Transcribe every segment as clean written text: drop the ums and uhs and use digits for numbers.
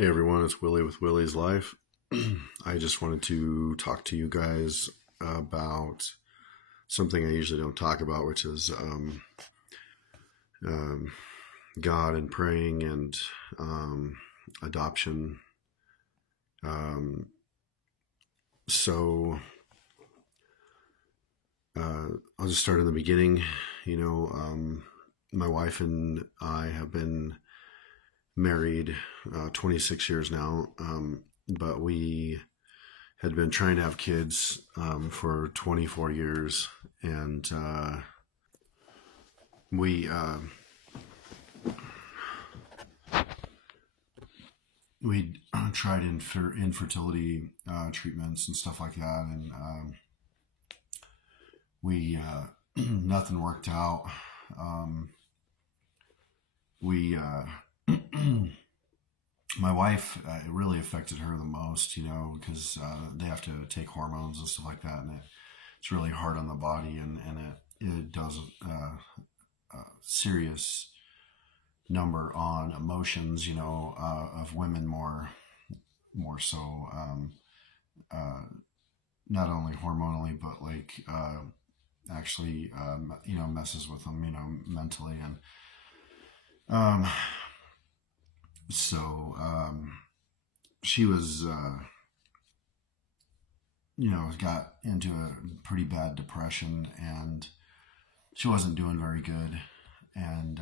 Hey everyone, it's Willie with Willie's Life. I just wanted to talk to you guys about something I usually don't talk about, which is um, God and praying and adoption. Um, so I'll just start in the beginning. You know, my wife and I have been married 26 years now, but we had been trying to have kids for 24 years, and we we tried infertility treatments and stuff like that, and we nothing worked out. Um, we My wife, it really affected her the most, because they have to take hormones and stuff like that, and it's really hard on the body, and it does a serious number on emotions, of women more so, uh, not only hormonally, but like actually, messes with them, mentally, and um, so she was, got into a pretty bad depression, and she wasn't doing very good, and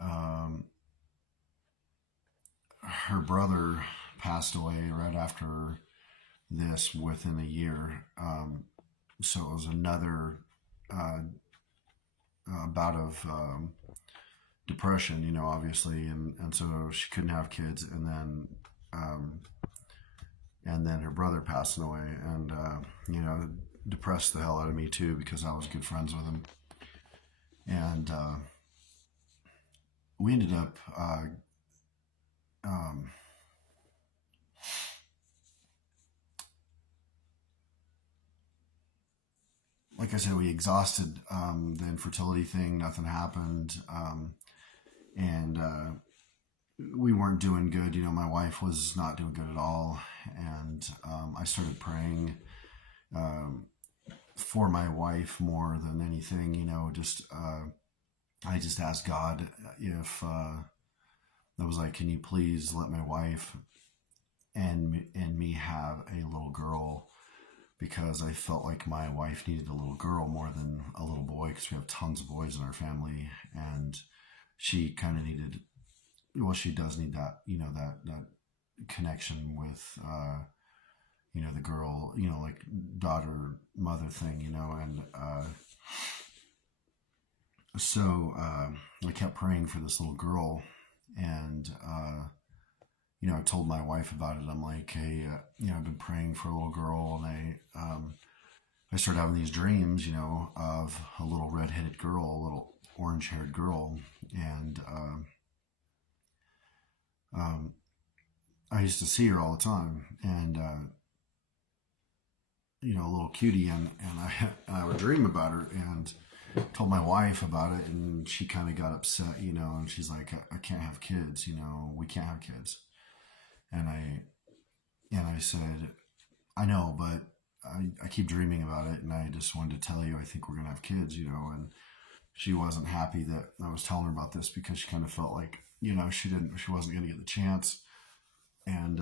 um, her brother passed away right after this within a year. So it was another uh, bout of depression, obviously, and so she couldn't have kids, um, and then her brother passing away, and depressed the hell out of me too because I was good friends with him, and we ended up. Um, like I said, we exhausted the infertility thing. Nothing happened, and we weren't doing good. My wife was not doing good at all, and I started praying um, for my wife more than anything. Just I just asked God if I was like, "Can you please let my wife and me have a little girl?" Because I felt like my wife needed a little girl more than a little boy because we have tons of boys in our family, and she kind of needed. Well, she does need that, that connection with, the girl, like daughter mother thing, and so I kept praying for this little girl, and I told my wife about it. I'm like, hey, I've been praying for a little girl, and I started having these dreams, of a little red-headed girl, a little orange-haired girl, and um, I used to see her all the time, and a little cutie, and I would dream about her, and told my wife about it, and she kind of got upset, and she's like, I can't have kids, we can't have kids, and I said, I know, but I keep dreaming about it, and I just wanted to tell you I think we're gonna have kids, and she wasn't happy that I was telling her about this because she kind of felt like she wasn't gonna get the chance, and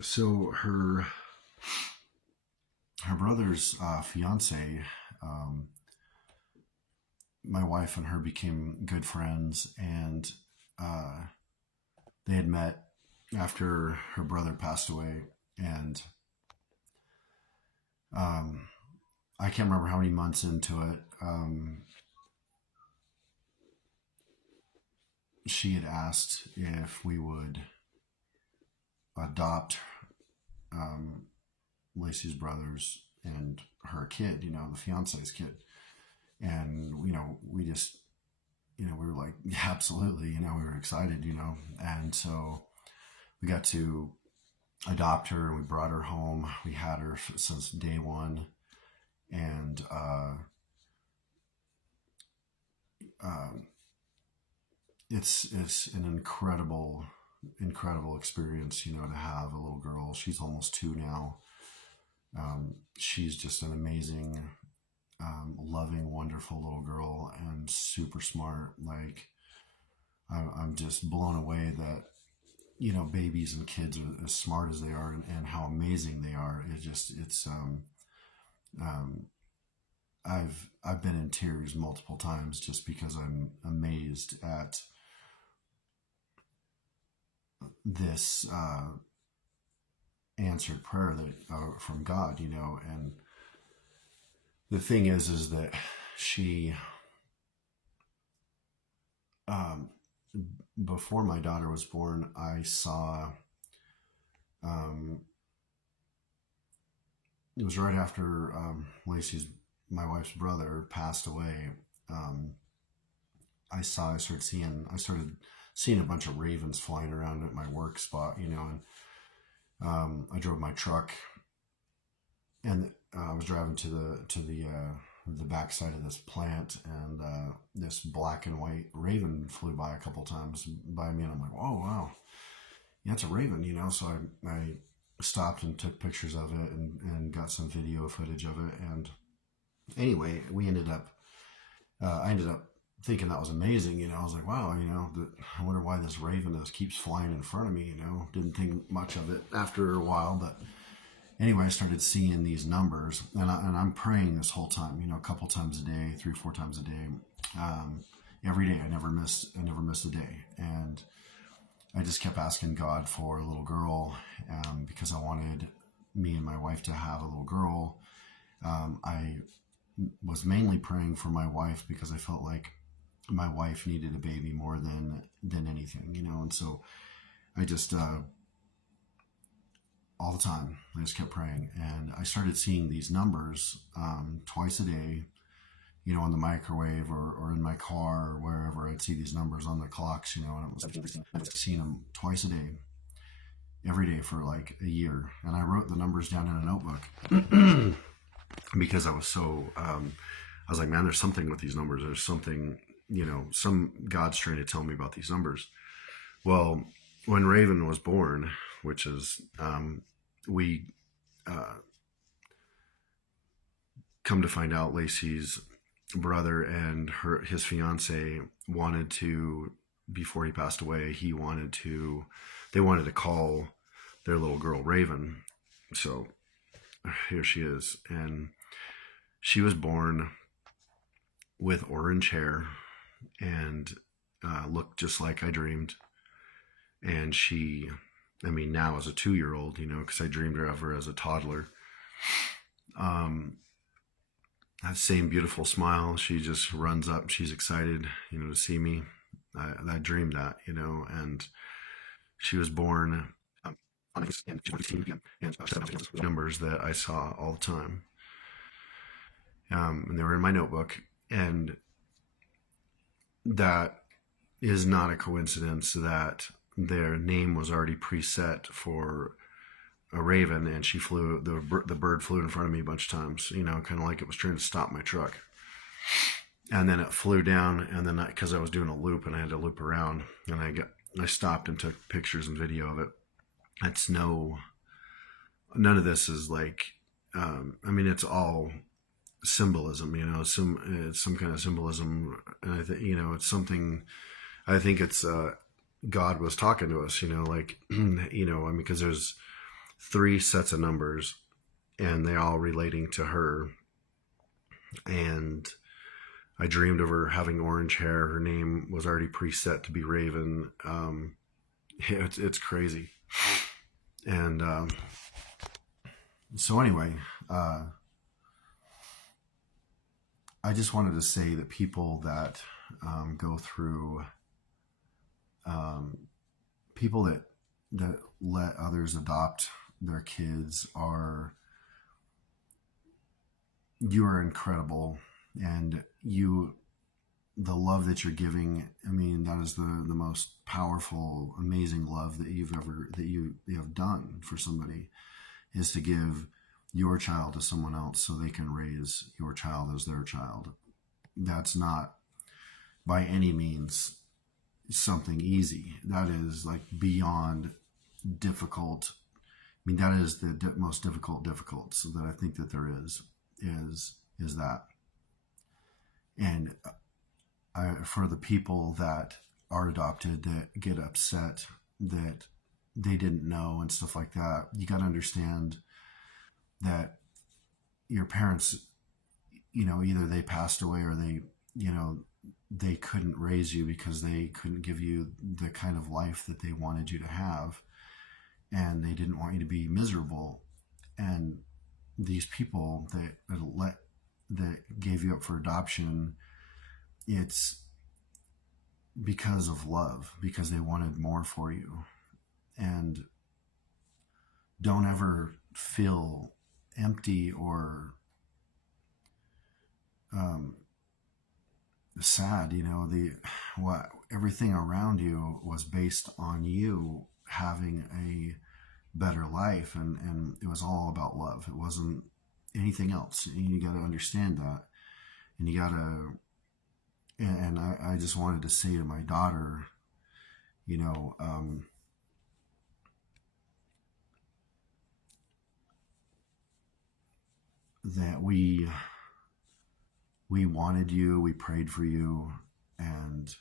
so her brother's fiance, um, my wife and her became good friends, and uh, they had met after her brother passed away, and um, I can't remember how many months into it. She had asked if we would adopt um, Lacey's brothers and her kid, the fiance's kid, and we just we were like, yeah, absolutely, we were excited, and so we got to adopt her. We brought her home. We had her since day one, and um, it's an incredible experience, you know, to have a little girl. She's almost 2 now. She's just an amazing, loving, wonderful little girl and super smart. Like, I'm just blown away that, you know, babies and kids are as smart as they are, and how amazing they are. Um, I've been in tears multiple times just because I'm amazed at this answered prayer that from God, you know. And the thing is that she, um, before my daughter was born, I saw, um, it was right after Lacey's, my wife's brother, passed away. Um, I started seeing a bunch of ravens flying around at my work spot, you know. And I drove my truck, and I was driving to the backside of this plant, and this black and white raven flew by a couple times by me, and I'm like, oh wow, yeah, it's a raven, you know. So I stopped and took pictures of it, and got some video footage of it. And anyway, I ended up thinking that was amazing, you know. I was like, wow, you know, I wonder why this raven just keeps flying in front of me, you know. Didn't think much of it after a while, but anyway, I started seeing these numbers, and I'm praying this whole time, you know, a couple times a day, 3 or 4 times a day, every day. I never missed a day. And I just kept asking God for a little girl, because I wanted me and my wife to have a little girl. I was mainly praying for my wife because I felt like my wife needed a baby more than anything, you know. And so I just all the time, I just kept praying, and I started seeing these numbers twice a day, you know, on the microwave, or in my car, or wherever. I'd see these numbers on the clocks, you know, and I was seeing them twice a day, every day for like a year. And I wrote the numbers down in a notebook because I was so, I was like, man, there's something with these numbers. There's something, you know, God's trying to tell me about these numbers. Well, when Raven was born, which is, we come to find out Lacey's brother and his fiance wanted to, before he passed away, they wanted to call their little girl Raven. So here she is, and she was born with orange hair, and looked just like I dreamed. And now as a 2-year-old, you know, because I dreamed of her as a toddler. That same beautiful smile. She just runs up. She's excited, you know, to see me. I dreamed that, you know. And she was born on numbers that I saw all the time. And they were in my notebook. And that is not a coincidence that their name was already preset for a raven, and the bird flew in front of me a bunch of times, you know, kind of like it was trying to stop my truck. And then it flew down, and then because I was doing a loop and I had to loop around, and I stopped and took pictures and video of it. None of this is like, it's all symbolism, you know. It's some kind of symbolism, and I think, you know, it's something. I think it's God was talking to us, you know, like, you know, because there's 3 sets of numbers, and they all relating to her. And I dreamed of her having orange hair. Her name was already preset to be Raven. It's crazy. And so anyway, I just wanted to say that people that go through, people that let others adopt their kids you are incredible. And the love that you're giving, that is the most powerful, amazing love that you have done for somebody, is to give your child to someone else so they can raise your child as their child. That's not by any means something easy. That is like beyond difficult. I mean, that is the most difficult. So that I think that there is that. And for the people that are adopted that get upset that they didn't know and stuff like that, you got to understand that your parents, either they passed away or they couldn't raise you because they couldn't give you the kind of life that they wanted you to have, and they didn't want you to be miserable. And these people that gave you up for adoption, it's because of love, because they wanted more for you. And don't ever feel empty or sad. Everything around you was based on you having a better life, and it was all about love. It wasn't anything else. You got to understand that, and you got to. And I just wanted to say to my daughter, you know, that we wanted you, we prayed for you, and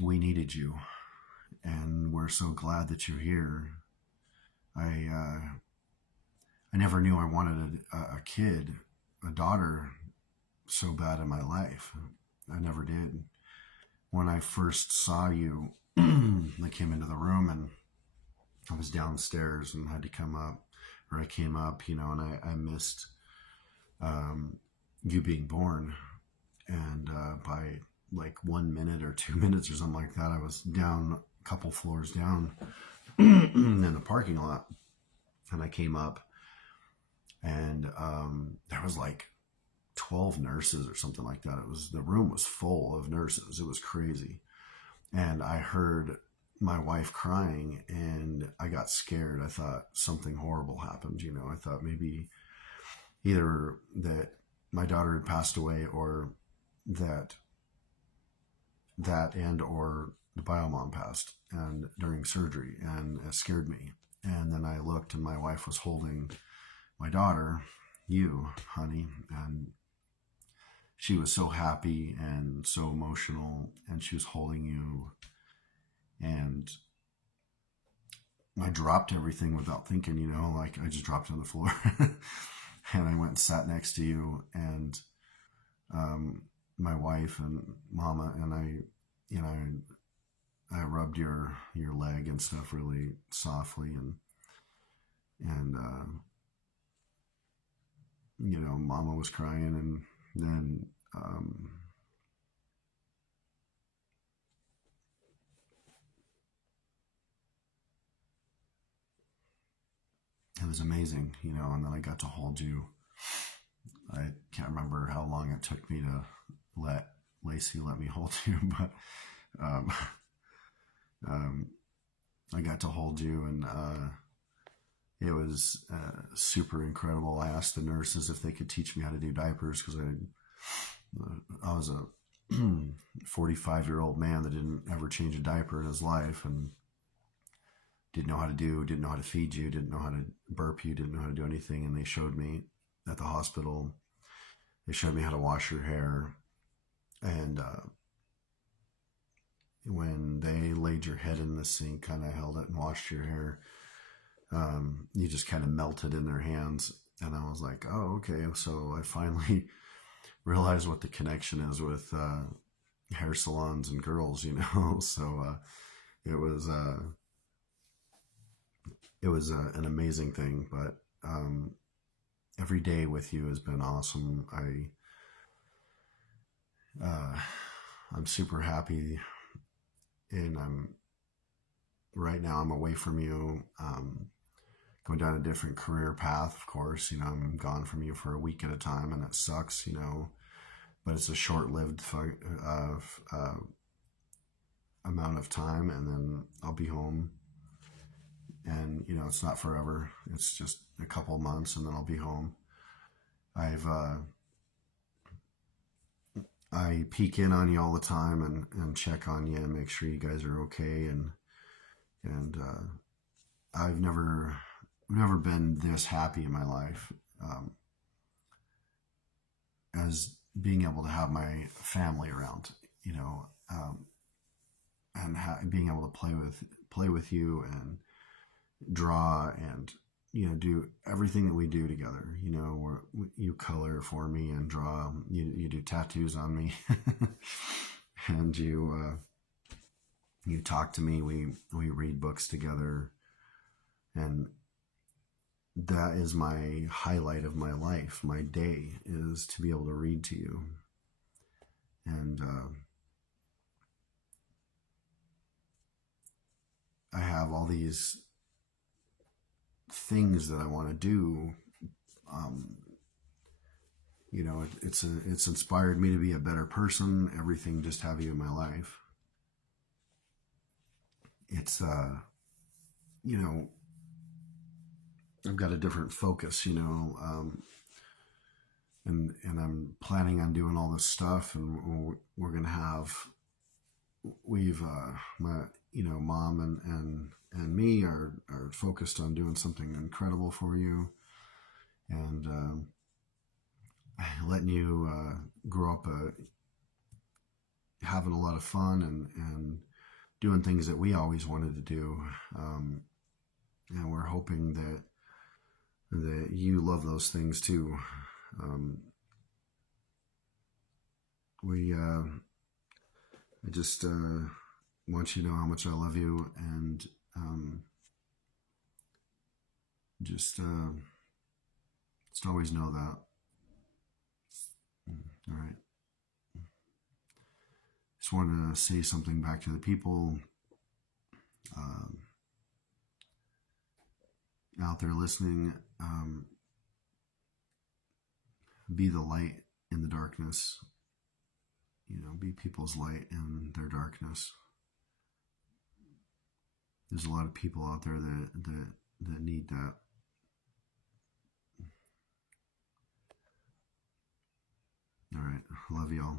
we needed you, and we're so glad that you're here. I never knew I wanted a kid, a daughter, so bad in my life. I never did. When I first saw you, I came into the room and I was downstairs and had to come up, or I came up, and I missed you being born. And by like 1 minute or 2 minutes or something like that, I was down a couple floors down in the parking lot. And I came up, and there was like 12 nurses or something like that. The room was full of nurses. It was crazy. And I heard my wife crying, and I got scared. I thought something horrible happened. I thought maybe either that my daughter had passed away, or that and or the bio mom passed and during surgery, and it scared me. And then I looked, and my wife was holding my daughter, you, honey, and she was so happy and so emotional, and she was holding you. And I dropped everything without thinking, like I just dropped on the floor. And I went and sat next to you, and my wife and mama, and I rubbed your leg and stuff really softly, and mama was crying, and then it was amazing, and then I got to hold you. I can't remember how long it took me to let Lacey let me hold you, but um, I got to hold you, and it was super incredible. I asked the nurses if they could teach me how to do diapers, because I was a 45-year-old man that didn't ever change a diaper in his life, and didn't know how to feed you, didn't know how to burp you, didn't know how to do anything. And they showed me at the hospital, they showed me how to wash your hair. And when they laid your head in the sink, kind of held it and washed your hair, you just kind of melted in their hands. And I was like, oh, okay. So I finally realized what the connection is with hair salons and girls, So it was an amazing thing. But every day with you has been awesome. I'm super happy, and right now I'm away from you, going down a different career path. Of course, I'm gone from you for a week at a time, and it sucks, but it's a short-lived amount of time, and then I'll be home. And it's not forever. It's just a couple months, and then I'll be home. I've I peek in on you all the time and check on you and make sure you guys are okay. And I've never been this happy in my life, as being able to have my family around, you know, and being able to play with you and draw and do everything that we do together. You color for me and draw. You do tattoos on me, and you talk to me. We read books together, and that is my highlight of my life. My day is to be able to read to you, and I have all these things that I want to do. Um, it's inspired me to be a better person. Everything, just have you in my life. It's you know, I've got a different focus. And I'm planning on doing all this stuff, and we're gonna have my mom and me are focused on doing something incredible for you, and letting you grow up having a lot of fun and doing things that we always wanted to do, and we're hoping that you love those things too. I just want you to know how much I love you, and just always know that. All right. Just wanted to say something back to the people out there listening. Be the light in the darkness. Be people's light in their darkness. There's a lot of people out there that need that. All right. Love y'all.